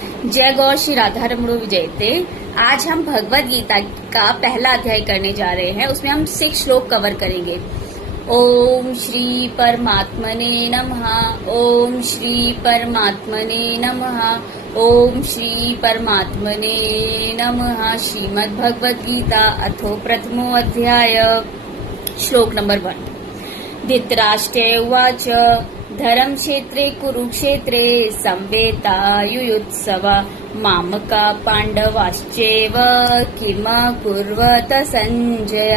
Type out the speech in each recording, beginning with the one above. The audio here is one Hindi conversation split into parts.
जय गौर श्री राधा रमणो विजयते। आज हम भगवत गीता का पहला अध्याय करने जा रहे हैं। उसमें हम 6 श्लोक कवर करेंगे। ओम श्री परमात्मने नमः। ओम श्री परमात्मने नमः। ओम श्री परमात्मने नमः। श्रीमद् भगवत गीता अथो प्रथमो अध्याय। श्लोक नंबर 1। धृतराष्ट्रे उवाच धर्मक्षेत्रे कुरुक्षेत्रे संवेतायुयुत्सव मामका पांडवाश्चैव किम कुर्वत संजय।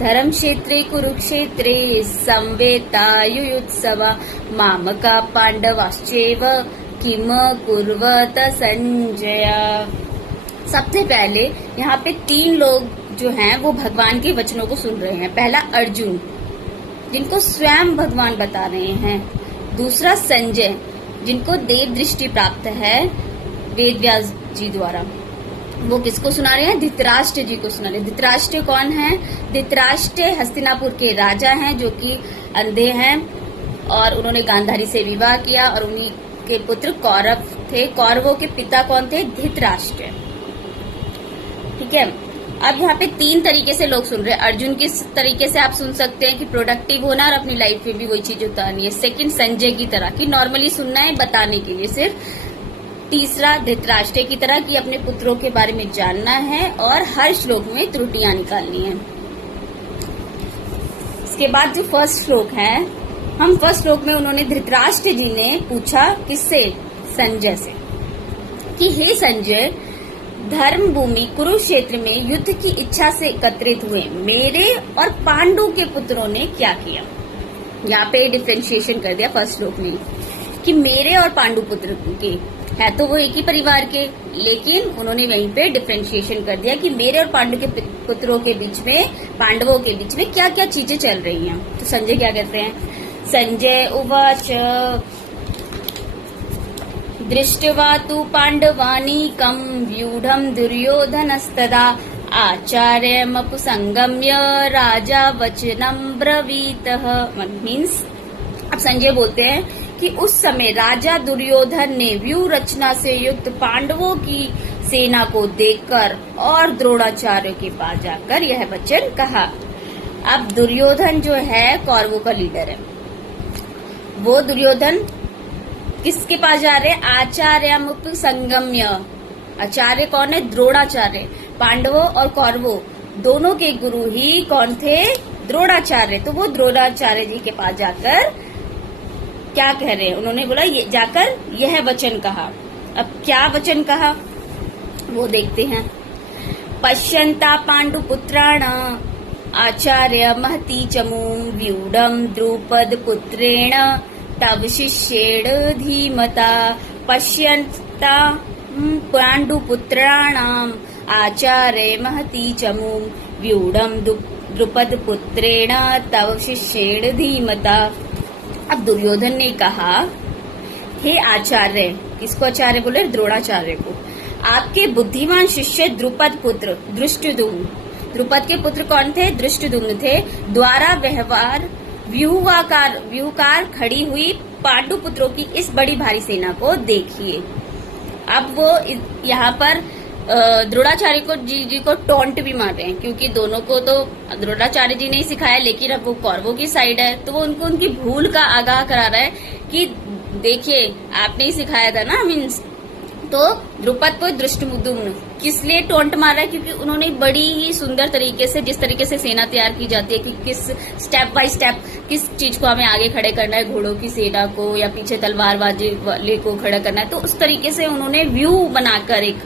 धर्मक्षेत्रे कुरुक्षेत्रे संवेतायुयुत्सव मामका पांडवाश्चैव किम कुर्वत संजय। सबसे पहले यहाँ पे 3 लोग जो हैं वो भगवान के वचनों को सुन रहे हैं। पहला अर्जुन, जिनको स्वयं भगवान बता रहे हैं। दूसरा संजय, जिनको देव दृष्टि प्राप्त है वेद व्यास जी द्वारा। वो किसको सुना रहे हैं? धृतराष्ट्र जी को सुना रहे हैं। धृतराष्ट्र कौन है? धृतराष्ट्र हस्तिनापुर के राजा हैं, जो कि अंधे हैं और उन्होंने गांधारी से विवाह किया और उन्हीं के पुत्र कौरव थे। कौरवों के पिता कौन थे? धृतराष्ट्र। ठीक है। अब यहाँ पे 3 तरीके से लोग सुन रहे हैं। अर्जुन किस तरीके से आप सुन सकते हैं कि प्रोडक्टिव होना और अपनी लाइफ में भी वही चीज उतारनी है। सेकंड, संजय की तरह कि नॉर्मली सुनना है बताने के लिए सिर्फ। तीसरा, धृतराष्ट्र की तरह कि अपने पुत्रों के बारे में जानना है और हर श्लोक में त्रुटियां निकालनी है। इसके बाद जो फर्स्ट श्लोक है, हम फर्स्ट श्लोक में उन्होंने धृतराष्ट्र जी ने पूछा किससे? संजय से, कि हे संजय, धर्म भूमि कुरुक्षेत्र में युद्ध की इच्छा से एकत्रित हुए मेरे और पांडु के पुत्रों ने क्या किया। यहाँ पे डिफरेंशिएशन कर दिया फर्स्ट श्लोक में कि मेरे और पांडु पुत्र के है, तो वो एक ही परिवार के, लेकिन उन्होंने वहीं पे डिफरेंशिएशन कर दिया कि मेरे और पांडु के पुत्रों के बीच में, पांडवों के बीच में क्या क्या चीजें चल रही हैं। तो संजय क्या कहते हैं? संजय उवाच दृष्ट्वा तु पाण्डवानीकं व्यूढं दुर्योधनस्तदा आचार्यमपुसंगम्य राजा वचनं ब्रवीतः। मीन्स अब संजय बोलते हैं कि उस समय राजा दुर्योधन ने व्यूह रचना से युक्त पांडवों की सेना को देखकर और द्रोणाचार्य के पास जाकर यह वचन कहा। अब दुर्योधन जो है कौरवों का लीडर है। वो दुर्योधन किसके पास जा रहे? आचार्यमुप संगम्य। आचार्य कौन है? द्रोणाचार्य। पांडवों और कौरवों दोनों के गुरु ही कौन थे? द्रोणाचार्य। तो वो द्रोणाचार्य जी के पास जाकर क्या कह रहे हैं? उन्होंने बोला ये जाकर यह वचन कहा। अब क्या वचन कहा वो देखते हैं। पश्यन्ता पांडुपुत्राण आचार्य महती चमूं व्यूढं द्रुपद पुत्रेण तव शिष्येण धीमता। पश्यन्ता पाण्डुपुत्राणाम् आचार्य महती चमूं व्यूढं द्रुपद पुत्रेण तव शिष्येण धीमता। अब दुर्योधन ने कहा, हे आचार्य, किसको आचार्य बोले? द्रोणाचार्य को। आपके बुद्धिमान शिष्य द्रुपद पुत्र धृष्टद्युम्न, द्रुपद के पुत्र कौन थे? धृष्टद्युम्न थे, द्वारा व्यवहार व्यूहकार खड़ी हुई पांडु पुत्रों की इस बड़ी भारी सेना को देखिए। अब वो यहाँ पर द्रोणाचार्य को जी को टोंट भी मार रहे हैं, क्योंकि दोनों को तो द्रोणाचार्य जी ने ही सिखाया, लेकिन अब वो कौरवों की साइड है, तो वो उनको उनकी भूल का आगाह करा रहा है कि देखिए आपने ही सिखाया था ना। मीन्स तो द्रुपद को दृष्टद्युम्न किस लिए टोंट मार रहा है? क्योंकि उन्होंने बड़ी ही सुंदर तरीके से, जिस तरीके से सेना तैयार की जाती है कि किस स्टेप बाय स्टेप किस चीज को हमें आगे खड़े करना है, घोड़ों की सेना को या पीछे तलवारबाजी वाले को खड़ा करना है, तो उस तरीके से उन्होंने व्यू बनाकर एक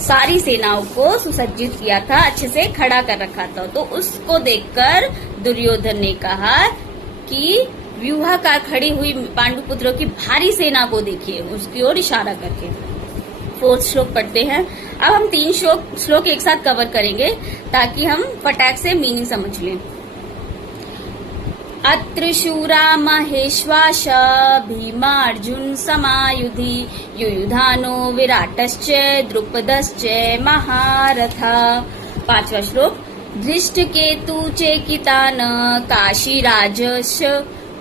सारी सेनाओं को सुसज्जित किया था, अच्छे से खड़ा कर रखा था। तो उसको देखकर दुर्योधन ने कहा कि व्यूहाकार खड़ी हुई पांडुपुत्रों की भारी सेना को देखिए, उसकी ओर इशारा करके। 4th श्लोक पढ़ते हैं। अब हम 3 श्लोक एक साथ कवर करेंगे ताकि हम फटाक से मीनिंग समझ लें। अत्र शूरा महेश्वास भीमार्जुन समायुधि युयुधानो विराटश्च द्रुपदश्च महारथा। 5वां श्लोक। धृष्टकेतु चेकितान काशीराजश्च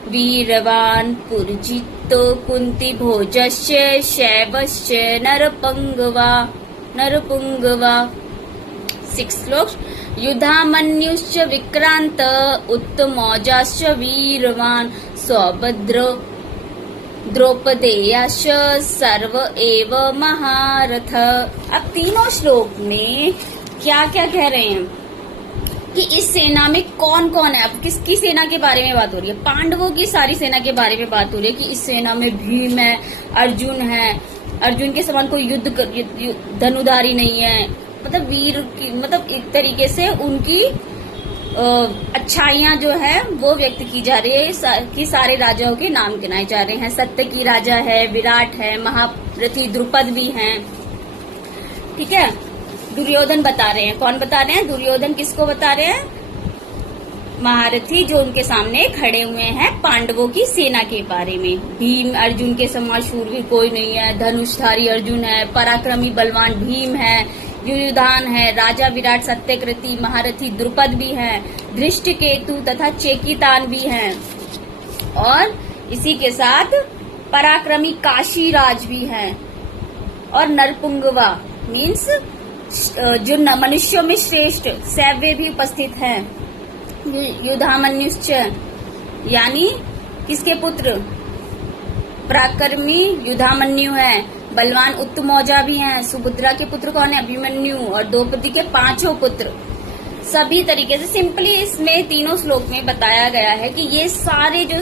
वीरवान पुरजित कुंती भोजस्य शैवस्य नरपुंगवा 6 श्लोक युधामन्युश्च विक्रांत उत्तमौजाश्च वीरवान सौभद्र द्रौपदेयाश्च सर्व एव महारथ। अब तीनों श्लोक में क्या क्या कह रहे हैं कि इस सेना में कौन कौन है। अब किसकी सेना के बारे में बात हो रही है? पांडवों की सारी सेना के बारे में बात हो रही है कि इस सेना में भीम है, अर्जुन है, अर्जुन के समान कोई धनुधारी नहीं है, मतलब वीर की, मतलब एक तरीके से उनकी अच्छाइयां जो है वो व्यक्त की जा रही है कि सारे राजाओं के नाम गिनाए जा रहे हैं। सत्य की राजा है, विराट है, महारथी द्रुपद भी हैं। ठीक है, दुर्योधन बता रहे हैं। कौन बता रहे हैं? दुर्योधन किसको बता रहे हैं? महारथी जो उनके सामने खड़े हुए हैं पांडवों की सेना के बारे में। भीम अर्जुन के समान शूरवीर कोई नहीं है, धनुषधारी अर्जुन है, पराक्रमी बलवान भीम है, युयुधान है, राजा विराट, सत्यकृति, महारथी द्रुपद भी हैं, धृष्टकेतु तथा चेकितान भी हैं, और इसी के साथ पराक्रमी काशीराज भी हैं, और नरपुंगवा मीन्स जो मनुष्यों में श्रेष्ठ सैव्य भी उपस्थित हैं। युधामन्युश्च यानी किसके पुत्र? पराक्रमी युधामन्यु है, बलवान उत्तमौजा भी हैं, सुभद्रा के पुत्र कौन है? अभिमन्यु, और द्रौपदी के 5 पुत्र। सभी तरीके से सिंपली इसमें तीनों श्लोक में बताया गया है कि ये सारे जो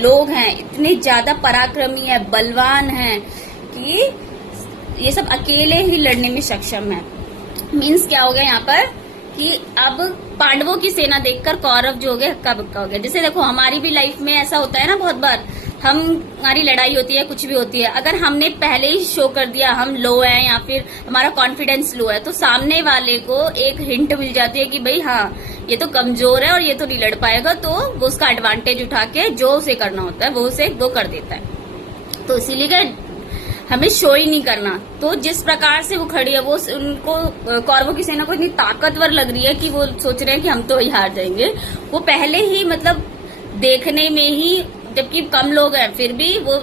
लोग हैं इतने ज्यादा पराक्रमी है, बलवान हैं कि ये सब अकेले ही लड़ने में सक्षम है। मीन्स क्या हो गया यहाँ पर कि अब पांडवों की सेना देखकर कौरव जो हो गए हक्का बक्का हो गया। जैसे देखो हमारी भी लाइफ में ऐसा होता है ना, बहुत बार हमारी लड़ाई होती है, कुछ भी होती है, अगर हमने पहले ही शो कर दिया हम लो है या फिर हमारा कॉन्फिडेंस लो है, तो सामने वाले को एक हिंट मिल जाती है कि भाई हाँ ये तो कमजोर है और ये तो नहीं लड़ पाएगा, तो वो उसका एडवांटेज उठा के जो उसे करना होता है वो कर देता है। तो इसीलिए हमें शो ही नहीं करना। तो जिस प्रकार से वो खड़ी है, वो उनको कौरवों की सेना को इतनी ताकतवर लग रही है कि वो सोच रहे हैं कि हम तो ही हार जाएंगे। वो पहले ही मतलब देखने में ही, जबकि कम लोग हैं फिर भी वो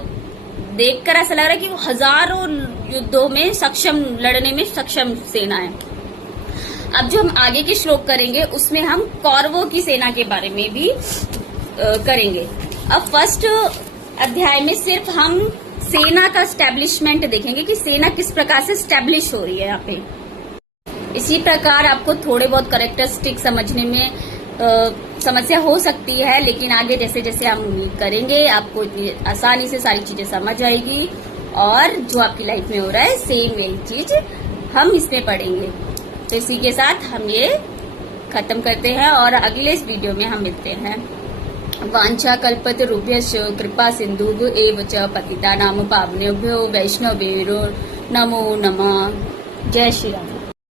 देखकर ऐसा लग रहा है कि वो हजारों युद्धों में सक्षम, लड़ने में सक्षम सेना है। अब जो हम आगे के श्लोक करेंगे उसमें हम कौरवों की सेना के बारे में भी करेंगे। अब फर्स्ट अध्याय में सिर्फ हम सेना का स्टैब्लिशमेंट देखेंगे कि सेना किस प्रकार से स्टैब्लिश हो रही है यहाँ पे। इसी प्रकार आपको थोड़े बहुत कैरेक्टरिस्टिक समझने में समस्या हो सकती है, लेकिन आगे जैसे जैसे हम उम्मीद करेंगे आपको इतनी आसानी से सारी चीजें समझ आएगी, और जो आपकी लाइफ में हो रहा है सेम वही चीज हम इसमें पढ़ेंगे। तो इसी के साथ हम ये खत्म करते हैं और अगले इस वीडियो में हम मिलते हैं। वांछा कल्पतरुभ्यश्च कृपा सिंधुभ्यो एव च पतितानां पावनेभ्यो वैष्णवेभ्यो नमो नमः। जय श्री राम।